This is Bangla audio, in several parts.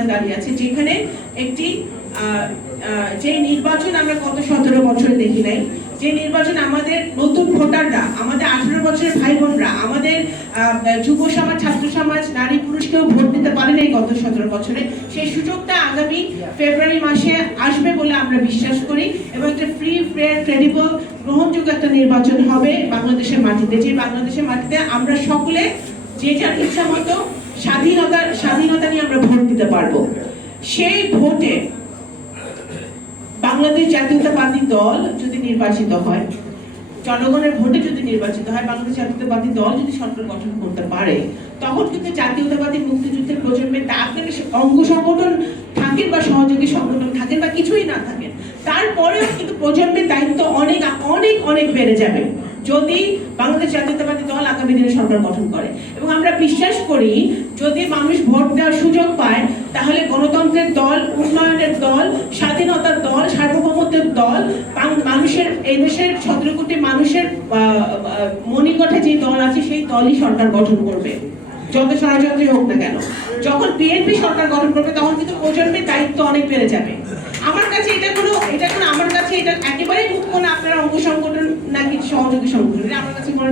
সামনে দাঁড়িয়ে আছি, যেখানে একটি যে নির্বাচন আমরা গত 17 বছরে দেখি নাই, যে নির্বাচন আমাদের নতুন ভোটাররা, আমাদের 18 বছরের ভাই বোনরা, আমাদের যুব সমাজ, ছাত্র সমাজ, নারী পুরুষকেও ভোট দিতে পারেন এই গত 17 বছরে, সেই সুযোগটা আগামী ফেব্রুয়ারি মাসে আসবে বলে আমরা বিশ্বাস করি এবং একটা ফ্রি, ফেয়ার, ক্রেডিবল, গ্রহণযোগ্য একটা নির্বাচন হবে বাংলাদেশের মাটিতে, যে বাংলাদেশের মাটিতে আমরা সকলে যে যার ইচ্ছা মতো স্বাধীনতা নিয়ে আমরা ভোট দিতে পারবো। সেই ভোটে বাংলাদেশ জাতীয়তাবাদী দল যদি নির্বাচিত হয়, জনগণের ভোটে যদি নির্বাচিত হয়, বাংলাদেশ জাতীয়তাবাদী দল যদি সরকার গঠন করতে পারে, তখন কিন্তু জাতীয়তাবাদী মুক্তিযুদ্ধের প্রজন্মে আপনার অঙ্গ সংগঠন থাকেন বা সহযোগী সংগঠন থাকেন বা কিছুই না থাকেন, তারপরেও কিন্তু প্রজন্মের দায়িত্ব অনেক অনেক অনেক বেড়ে যাবে যদি বাংলাদেশ জাতীয়তাবাদী দল আগামী দিনে সরকার গঠন করে। এবং আমরা বিশ্বাস করি যদি মানুষ ভোট দেওয়ার সুযোগ পায়, তাহলে গণতন্ত্রের দল, উন্নয়নের দল, স্বাধীনতার দল, সার্বভৌমত্বের দল, মানুষের, এই দেশের 17 কোটি মানুষের মণিকোঠে যে দল আছে সেই দলই সরকার গঠন করবে, যত ষড়যন্ত্রী হোক না কেন। যখন বিএনপি সরকার গঠন করবে তখন কিন্তু প্রজন্মের দায়িত্ব অনেক বেড়ে যাবে। আমার কাছে এটা কোনো আমার কাছে এটা একেবারেই মুখ্য না, আপনারা অঙ্গ সংগঠন নাকি সহযোগী সংগঠন, এটা আমার কাছে কোনো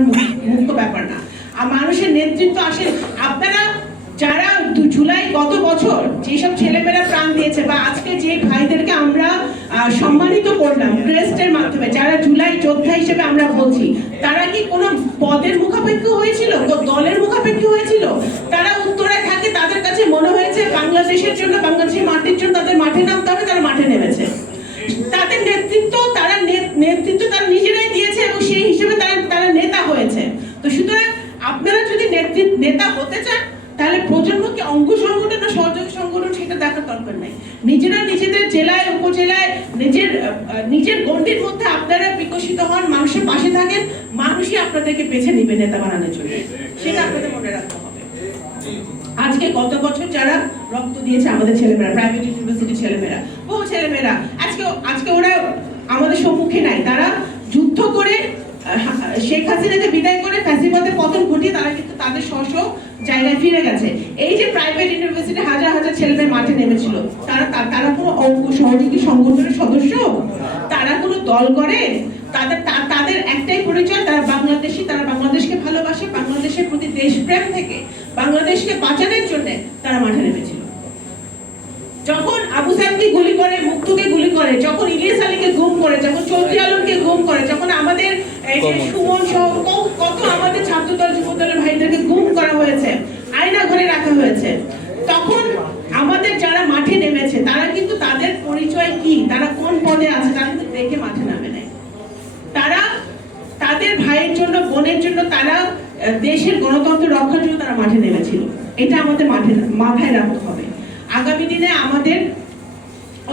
মুখ্য ব্যাপার না। আর মানুষের নেতৃত্ব আসে, আপনারা যারা জুলাই গত বছর যেসব ছেলেমেয়েরা প্রাণ দিয়েছে বা আজকে যে ভাইদেরকে আমরা সম্মানিত করলাম ক্রেস্টের মাধ্যমে, যারা জুলাই যোদ্ধা হিসেবে আমরা বলছি, তারা কি কোনো পদের মুখাপেক্ষ হয়েছিল, দলের মুখাপেক্ষ হয়েছিল? তারা উত্তরায় থাকে, তাদের কাছে মনে হয়েছে বাংলাদেশের জন্য, বাংলাদেশের মাটির জন্য তাদের মাঠে নামতে হবে, তারা মাঠে নেমেছে। তাদের নেতৃত্ব তারা নিজেরাই দিয়েছে এবং সেই হিসেবে তারা নেতা হয়েছে। তো সুতরাং আপনারা যদি নেতা হতে চান, তাহলে প্রজন্মকে অঙ্গ সংগঠন না সহযোগী সংগঠন সেটা দেখার দরকার নাই। নিজেরা নিজেদের জেলায়, উপজেলায়, নিজের গণ্ডির মধ্যে আপনারা বিকশিত হন, মানুষের পাশে থাকেন, মানুষই আপনাদেরকে বেছে নিবে নেতা বানানোর জন্য, সেটা আপনাদের মনে রাখতে হবে। আজকে গত বছর যারা রক্ত দিয়েছে আমাদের ছেলেমেয়েরা, প্রাইভেট ইউনিভার্সিটি ছেলেমেয়েরা, বহু ছেলেমেয়েরা আজকে ওরা আমাদের সম্মুখে নাই, তারা যুদ্ধ করে শেখ হাসিনাকে বিদায় করে ফ্যাসিবাদের পতন ঘটিয়ে তারা কিন্তু তাদের স্ব জায়গায় ফিরে গেছে। এই যে প্রাইভেট ইউনিভার্সিটি হাজার হাজার ছেলেমেয়ে মাঠে নেমেছিল, তারা কোনো সহযোগী সংগঠনের সদস্য, তারা কোনো দল করে, তাদের একটাই পরিচয়, তারা বাংলাদেশি, তারা বাংলাদেশকে ভালোবাসে, বাংলাদেশের প্রতি দেশপ্রেম থেকে বাংলাদেশকে বাঁচানোর জন্য তারা মাঠে নেমেছিল। যখন আবু সাইদকে গুলি করে, মুক্তুকে গুলি করে, যখন ইলিয়াস আলীকে গুম করে, যখন চৌধুরী আলমকে গুম করে, যখন আমাদের এই যে সুমন সহ কত আমাদের ছাত্রদল যুবদলের ভাইদেরকে গুম করা হয়েছে, আয়না ঘরে রাখা হয়েছে, তখন আমাদের যারা মাঠে নেমেছে তারা কিন্তু তাদের পরিচয় কি, তারা কোন পদে আছে, তারা কিন্তু দেখে মাঠে নামে নাই। তারা তাদের ভাইয়ের জন্য, বোনের জন্য, তারা দেশের গণতন্ত্র রক্ষার জন্য তারা মাঠে নেমেছিল। এটা আমাদের মাথায় রাখতে হবে। আগামী দিনে আমাদের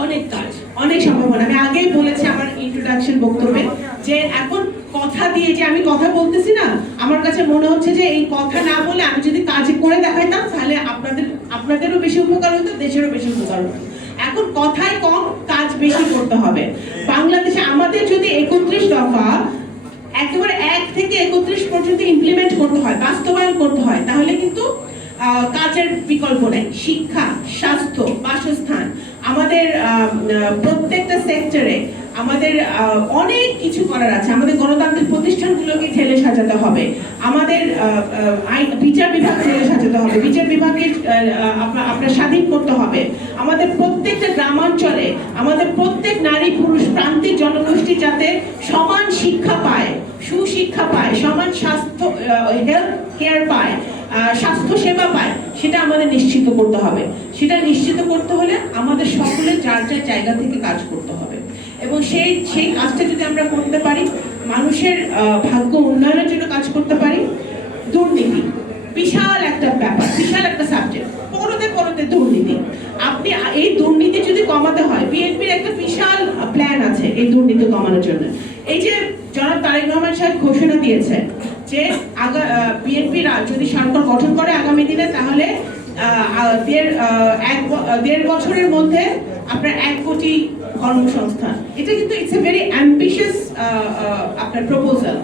অনেক কাজ, অনেক সম্ভাবনা। আমি আগেই বলেছি আমার ইন্ট্রোডাকশন বক্তব্যে যে এখন কথা দিয়ে যে আমি কথা বলতেছি না, আমার কাছে মনে হচ্ছে যে এই কথা না বলে আমি যদি কাজ করে দেখাইতাম তাহলে আপনাদেরও বেশি উপকার হতো, দেশেরও বেশি উপকার হতো। এখন কথায় কম, কাজ বেশি করতে হবে। বাংলাদেশে আমাদের যদি 31 দফা একেবারে 1 থেকে 31 পর্যন্ত ইমপ্লিমেন্ট করতে হয়, বাস্তবায়ন করতে হয়, তাহলে কিন্তু কাজের বিকল্প নেই। শিক্ষা, স্বাস্থ্য, বাসস্থান, আমাদের প্রত্যেকটা সেক্টরে আমাদের অনেক কিছু করার আছে। আমাদের গণতান্ত্রিক প্রতিষ্ঠানগুলোকে ঢেলে সাজাতে হবে, আমাদের বিচার বিভাগ ঢেলে সাজাতে হবে, বিচার বিভাগকে আপনার স্বাধীন করতে হবে, আমাদের প্রত্যেকটা গ্রামাঞ্চলে আমাদের প্রত্যেক নারী পুরুষ প্রান্তিক জনগোষ্ঠী যাতে সমান শিক্ষা পায়, সুশিক্ষা পায়, সমান স্বাস্থ্য হেলথ কেয়ার পায়, স্বাস্থ্য সেবা পায়, সেটা আমাদের নিশ্চিত করতে হবে। সেটা নিশ্চিত করতে হলে আমাদের সকলের যার যার জায়গা থেকে কাজ করতে হবে এবং সেই কাজটা যদি আমরা করতে পারি, মানুষের ভাগ্য উন্নয়নের জন্য কাজ করতে পারি। দুর্নীতি বিশাল একটা ব্যাপার, বিশাল একটা সাবজেক্ট, পরতে দুর্নীতি। আপনি এই দুর্নীতি যদি কমাতে হয়, বিএনপির একটা বিশাল প্ল্যান আছে এই দুর্নীতি কমানোর জন্য। এই যে জনাব তারেক রহমান সাহেব ঘোষণা দিয়েছে যে বিএনপি যদি সরকার গঠন করে আগামী দিনে, তাহলে 1.5 বছরের মধ্যে আপনার 1 কোটি কর্মসংস্থান। এটা কিন্তু ইটস এ ভেরি অ্যাম্বিশিয়াস আপনার প্রপোজাল।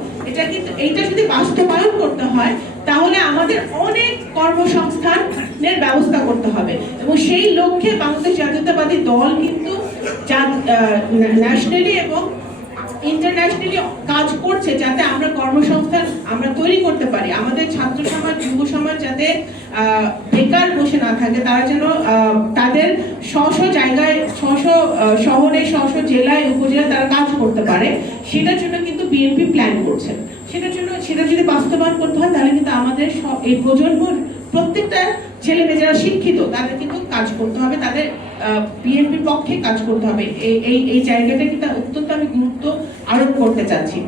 এইটা যদি বাস্তবায়ন করতে হয় তাহলে আমাদের অনেক কর্মসংস্থানের ব্যবস্থা করতে হবে, এবং সেই লক্ষ্যে বাংলাদেশ জাতীয়তাবাদী দল কিন্তু ন্যাশনালি এবং ইন্টারন্যাশনালি কাজ করছে যাতে আমরা কর্মসংস্থান আমরা তৈরি করতে পারি। আমাদের ছাত্র সমাজ, যুব সমাজ যাতে বেকার বসে না থাকে, তারা যেন তাদের স্ব জায়গায়, শহরে, জেলায়, উপজেলায় তারা কাজ করতে পারে, সেটার জন্য কিন্তু বিএনপি প্ল্যান করছে। সেটা যদি বাস্তবায়ন করতে হয় তাহলে কিন্তু আমাদের এই প্রজন্মর প্রত্যেকটা ছেলে মেয়ে যারা শিক্ষিত তাদের কিন্তু কাজ করতে হবে, তাদের বিএনপির পক্ষে কাজ করতে হবে। এই জায়গাটা কিন্তু অত্যন্ত আমি গুরুত্ব আরোপ করতে চাচ্ছি।